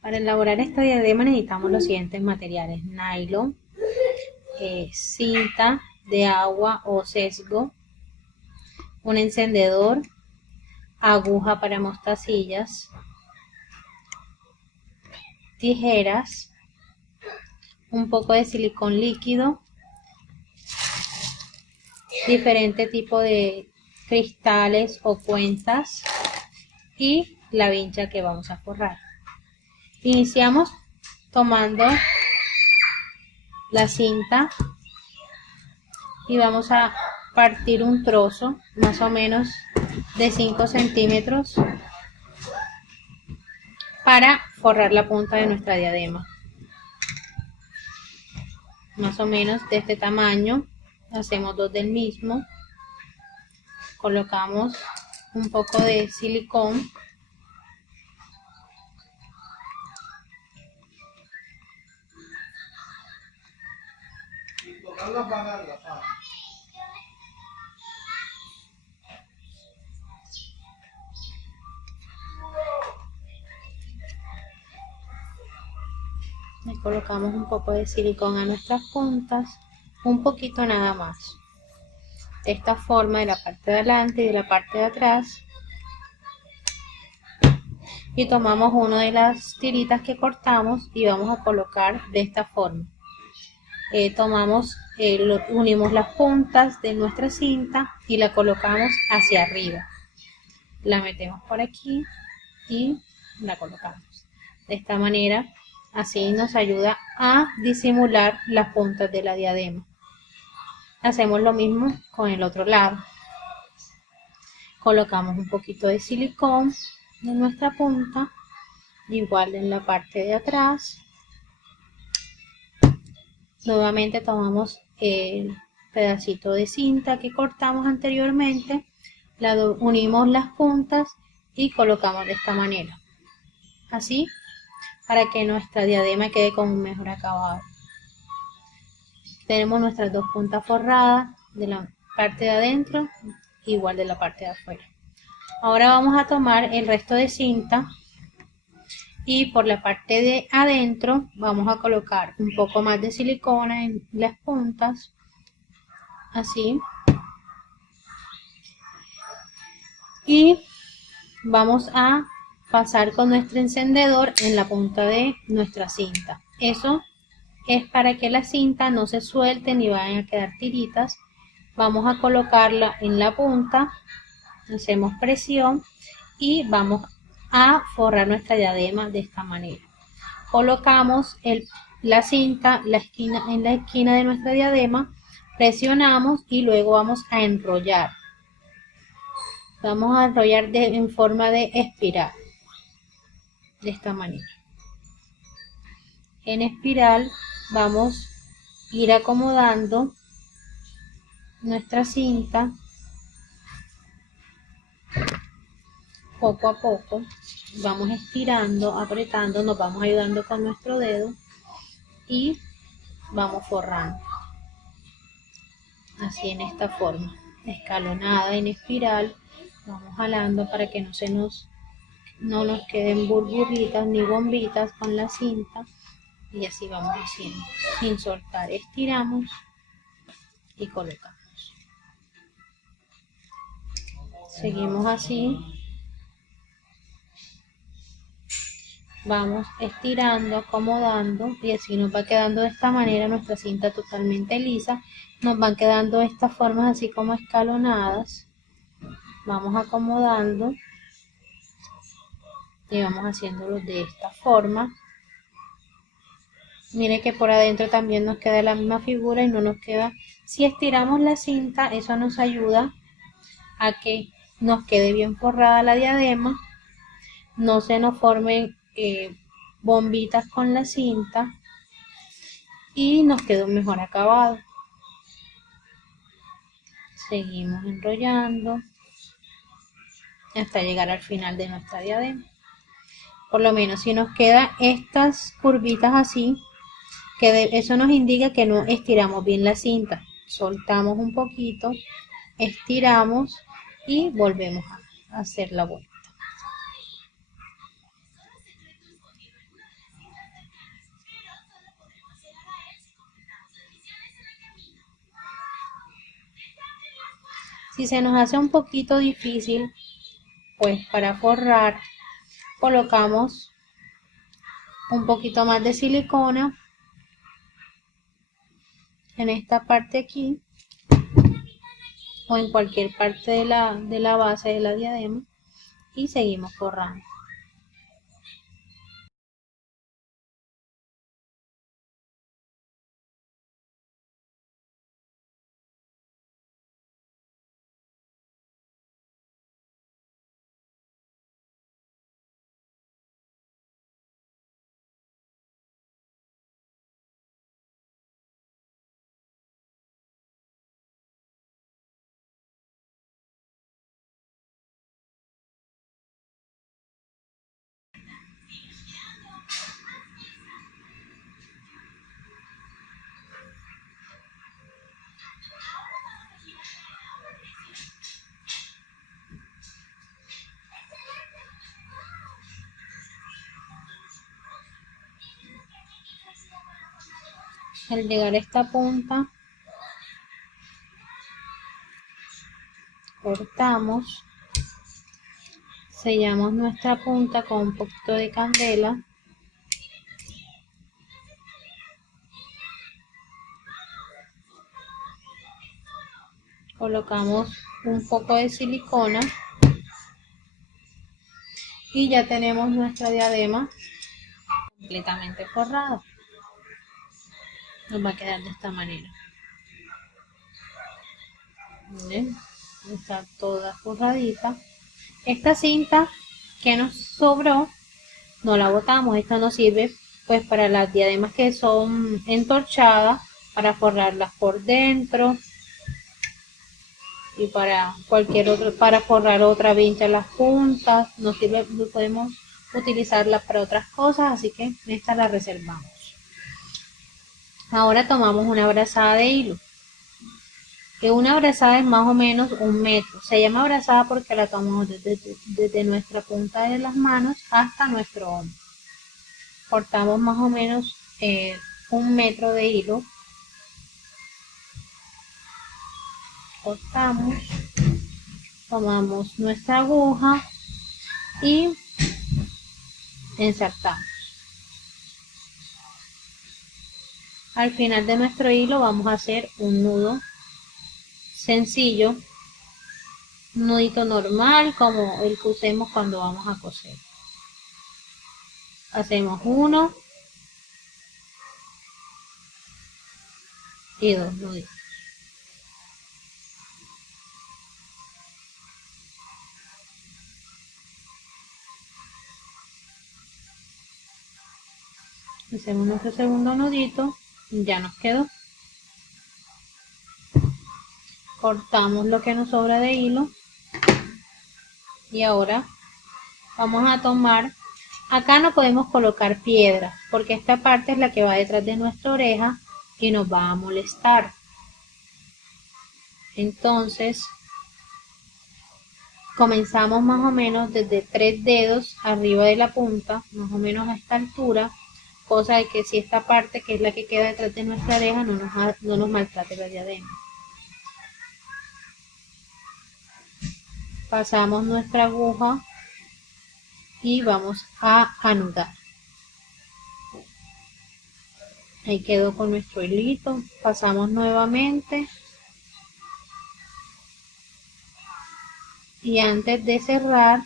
Para elaborar esta diadema necesitamos los siguientes materiales: nylon, cinta de agua o sesgo, un encendedor, aguja para mostacillas, tijeras, un poco de silicón líquido, diferente tipo de cristales o cuentas y la vincha que vamos a forrar. Iniciamos tomando la cinta y vamos a partir un trozo más o menos de 5 centímetros para forrar la punta de nuestra diadema. Más o menos de este tamaño, hacemos dos del mismo, colocamos un poco de silicón le colocamos un poco de silicón a nuestras puntas, un poquito nada más, de esta forma, de la parte de adelante y de la parte de atrás, y tomamos una de las tiritas que cortamos y vamos a colocar de esta forma. Unimos las puntas de nuestra cinta y la colocamos hacia arriba, la metemos por aquí y la colocamos de esta manera. Así nos ayuda a disimular las puntas de la diadema. Hacemos lo mismo con el otro lado. Colocamos un poquito de silicón en nuestra punta, igual en la parte de atrás. Nuevamente tomamos el pedacito de cinta que cortamos anteriormente, unimos las puntas y colocamos de esta manera. Así, para que nuestra diadema quede con un mejor acabado. Tenemos nuestras dos puntas forradas de la parte de adentro, igual de la parte de afuera. Ahora vamos a tomar el resto de cinta y por la parte de adentro vamos a colocar un poco más de silicona en las puntas, así. Y vamos a pasar con nuestro encendedor en la punta de nuestra cinta. Eso es para que la cinta no se suelte ni vayan a quedar tiritas. Vamos a colocarla en la punta, hacemos presión y vamos a forrar nuestra diadema de esta manera. Colocamos la cinta en la esquina de nuestra diadema, presionamos y luego vamos a enrollar. Vamos a enrollar en forma de espiral. De esta manera. En espiral vamos a ir acomodando nuestra cinta poco a poco. Vamos estirando, apretando, nos vamos ayudando con nuestro dedo y vamos forrando. Así en esta forma, escalonada en espiral, vamos jalando para que no nos queden burbujitas ni bombitas con la cinta, y así vamos haciendo sin soltar. Estiramos y colocamos. Seguimos así, vamos estirando, acomodando y así nos va quedando de esta manera nuestra cinta totalmente lisa. Nos van quedando estas formas así como escalonadas. Vamos acomodando y vamos haciéndolo de esta forma. Mire que por adentro también nos queda la misma figura y no nos queda. Si estiramos la cinta, eso nos ayuda a que nos quede bien forrada la diadema, no se nos formen bombitas con la cinta y nos queda un mejor acabado. Seguimos enrollando hasta llegar al final de nuestra diadema. Por lo menos si nos quedan estas curvitas así, eso nos indica que no estiramos bien la cinta. Soltamos un poquito, estiramos y volvemos a hacer la vuelta. Si se nos hace un poquito difícil, pues para forrar colocamos un poquito más de silicona en esta parte aquí o en cualquier parte de la base de la diadema y seguimos forrando. Al llegar a esta punta, cortamos, sellamos nuestra punta con un poquito de candela colocamos un poco de silicona y ya tenemos nuestra diadema completamente forrada. Nos va a quedar de esta manera. ¿Ven? Está toda forradita. Esta cinta que nos sobró no la botamos. Esta nos sirve pues para las diademas que son entorchadas, para forrarlas por dentro y para cualquier otro, para forrar otra vincha en las puntas. Nos sirve, podemos utilizarla para otras cosas, así que esta la reservamos. Ahora tomamos una brazada de hilo, que una brazada es más o menos 1 metro. Se llama brazada porque la tomamos desde nuestra punta de las manos hasta nuestro hombro. Cortamos más o menos 1 metro de hilo. Cortamos, tomamos nuestra aguja y ensartamos. Al final de nuestro hilo vamos a hacer un nudo sencillo, un nudito normal como el que usemos cuando vamos a coser. Hacemos 1 y 2 nuditos. Hacemos nuestro segundo nudito y ya nos quedó. Cortamos lo que nos sobra de hilo y ahora vamos a tomar, acá no podemos colocar piedras porque esta parte es la que va detrás de nuestra oreja y nos va a molestar. Entonces comenzamos más o menos desde 3 dedos arriba de la punta, más o menos a esta altura, cosa de que si esta parte que es la que queda detrás de nuestra oreja no nos maltrate la diadema. Pasamos nuestra aguja y vamos a anudar. Ahí quedó con nuestro hilito. Pasamos nuevamente y antes de cerrar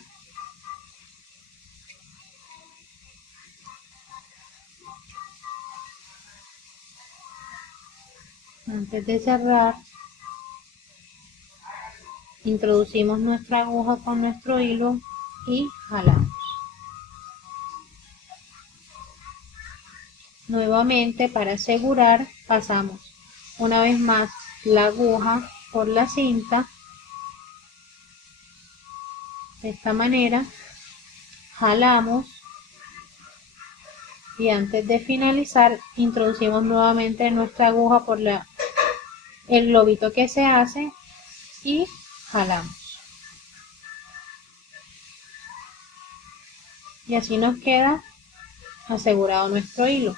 introducimos nuestra aguja con nuestro hilo y jalamos. Nuevamente, para asegurar, pasamos una vez más la aguja por la cinta de esta manera, jalamos y antes de finalizar introducimos nuevamente nuestra aguja por el globito que se hace y jalamos. Y así nos queda asegurado nuestro hilo.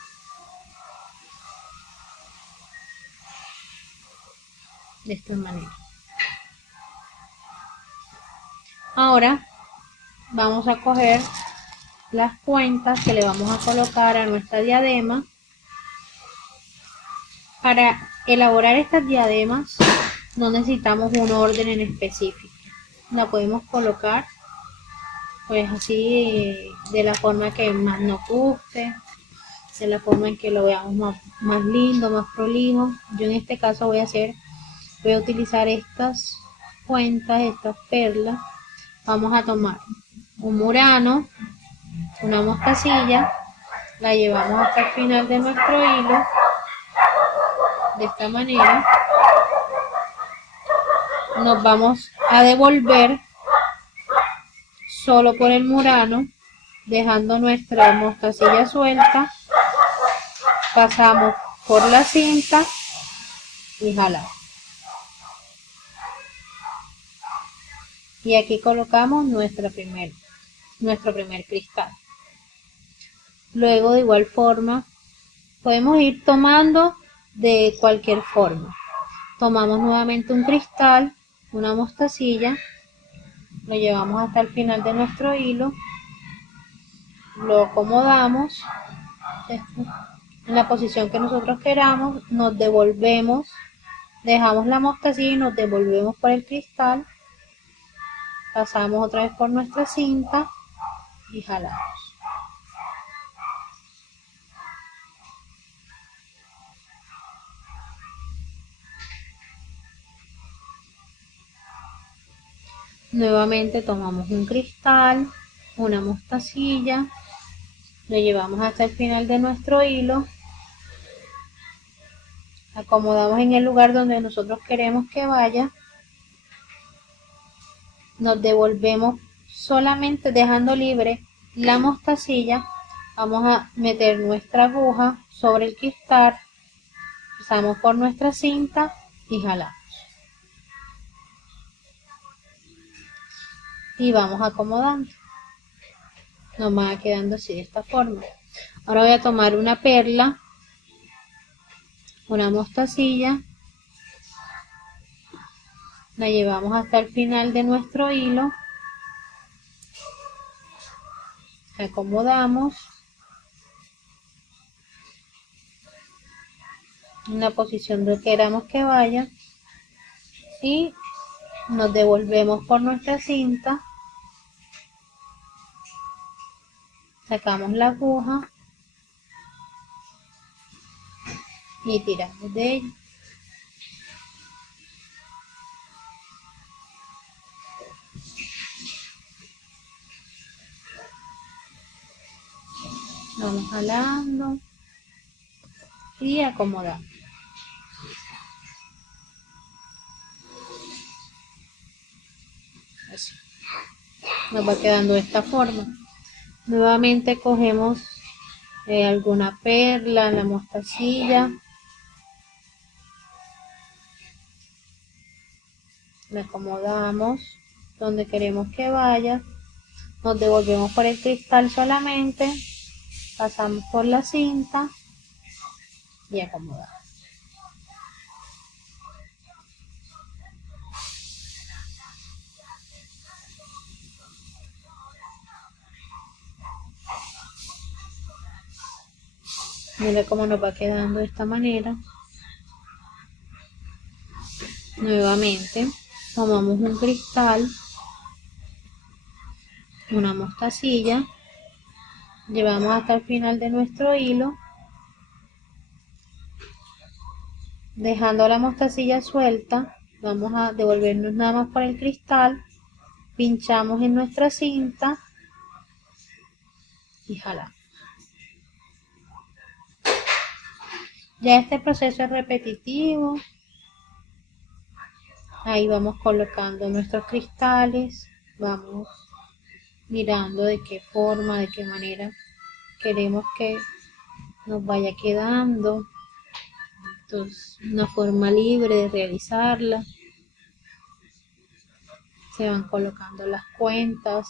De esta manera. Ahora vamos a coger las cuentas que le vamos a colocar a nuestra diadema. Para elaborar estas diademas no necesitamos un orden en específico. La podemos colocar pues así de la forma que más nos guste, de la forma en que lo veamos más lindo, más prolijo. Yo en este caso voy a utilizar estas cuentas, estas perlas. Vamos a tomar un murano, una mostacilla, la llevamos hasta el final de nuestro hilo, de esta manera. Nos vamos a devolver solo por el murano, dejando nuestra mostacilla suelta. Pasamos por la cinta y jalamos. Y aquí colocamos nuestro primer cristal. Luego, de igual forma, podemos ir tomando de cualquier forma. Tomamos nuevamente un cristal, una mostacilla, lo llevamos hasta el final de nuestro hilo, lo acomodamos en la posición que nosotros queramos, nos devolvemos, dejamos la mostacilla y nos devolvemos por el cristal, pasamos otra vez por nuestra cinta y jalamos. Nuevamente tomamos un cristal, una mostacilla, lo llevamos hasta el final de nuestro hilo, acomodamos en el lugar donde nosotros queremos que vaya, nos devolvemos solamente dejando libre la mostacilla, vamos a meter nuestra aguja sobre el cristal, pasamos por nuestra cinta y jalamos. Y vamos acomodando. Nos va quedando así de esta forma. Ahora voy a tomar una perla, una mostacilla, la llevamos hasta el final de nuestro hilo, acomodamos en la posición donde queramos que vaya y nos devolvemos por nuestra cinta, sacamos la aguja y tiramos de ella. Vamos jalando y acomodando. Así. Nos va quedando de esta forma. Nuevamente cogemos alguna perla, la mostacilla, la acomodamos donde queremos que vaya, nos devolvemos por el cristal solamente, pasamos por la cinta y acomodamos. Mira cómo nos va quedando de esta manera. Nuevamente tomamos un cristal, una mostacilla, llevamos hasta el final de nuestro hilo, dejando la mostacilla suelta, vamos a devolvernos nada más por el cristal, pinchamos en nuestra cinta y jalamos. Ya este proceso es repetitivo. Ahí vamos colocando nuestros cristales, vamos mirando de qué forma, de qué manera queremos que nos vaya quedando. Entonces, una forma libre de realizarla. Se van colocando las cuentas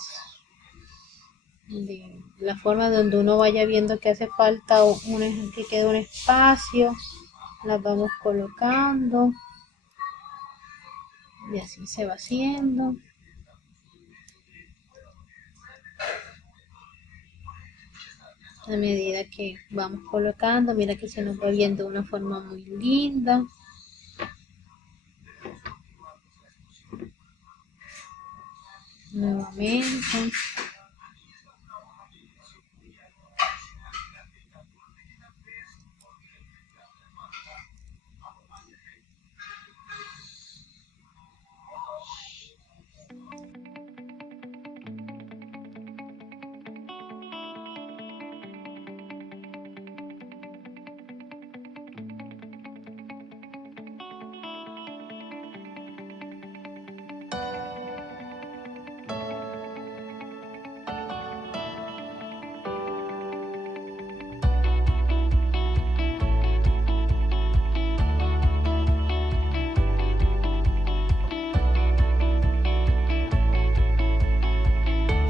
de la forma donde uno vaya viendo que hace falta que quede un espacio, las vamos colocando y así se va haciendo. a medida que vamos colocando. Mira que se nos va viendo de una forma muy linda. Nuevamente.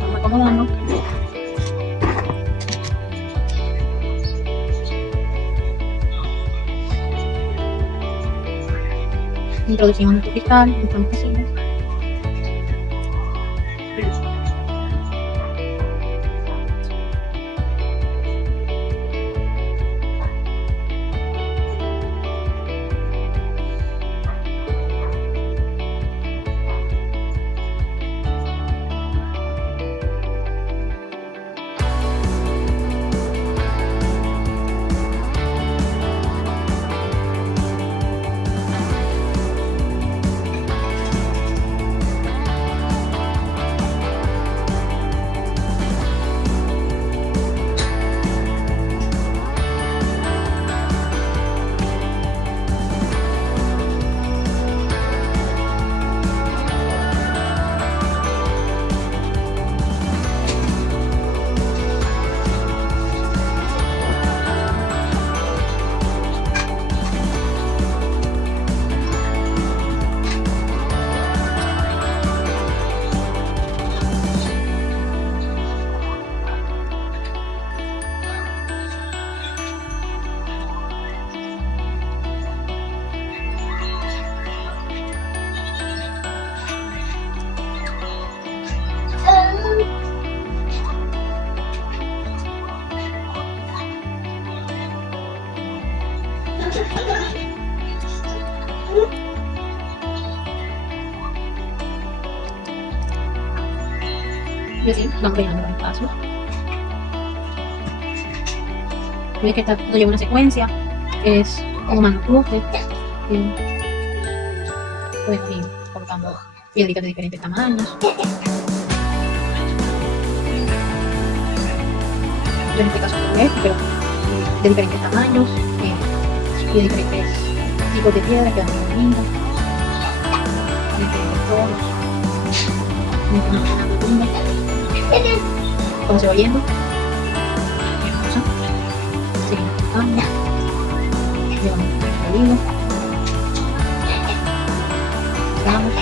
Vamos acomodando. Introducimos nuestro cristal, nuestras casillas. Y así vamos rellenando los espacios. Ves que no lleva una secuencia, es como mano cruce. Podemos ir colocando piedritas de diferentes tamaños. Yo en este caso no veo, pero de diferentes tamaños y de diferentes tipos de piedra, que dan muy lindas, de diferentes tonos, como se va viendo, hermosa. Seguimos cortando, llevamos nuestro hilo, cerramos.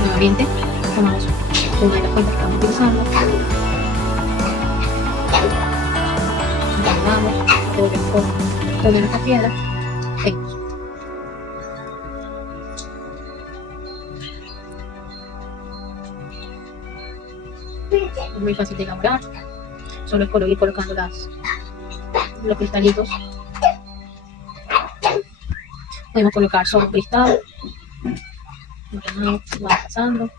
Nuevamente tomamos una de las fuentes que estamos utilizando, guardamos todo el fondo de nuestra piedra, seguimos. Es muy fácil de elaborar, solo es por ir colocando los cristalitos. Podemos colocar solo cristal, va pasando.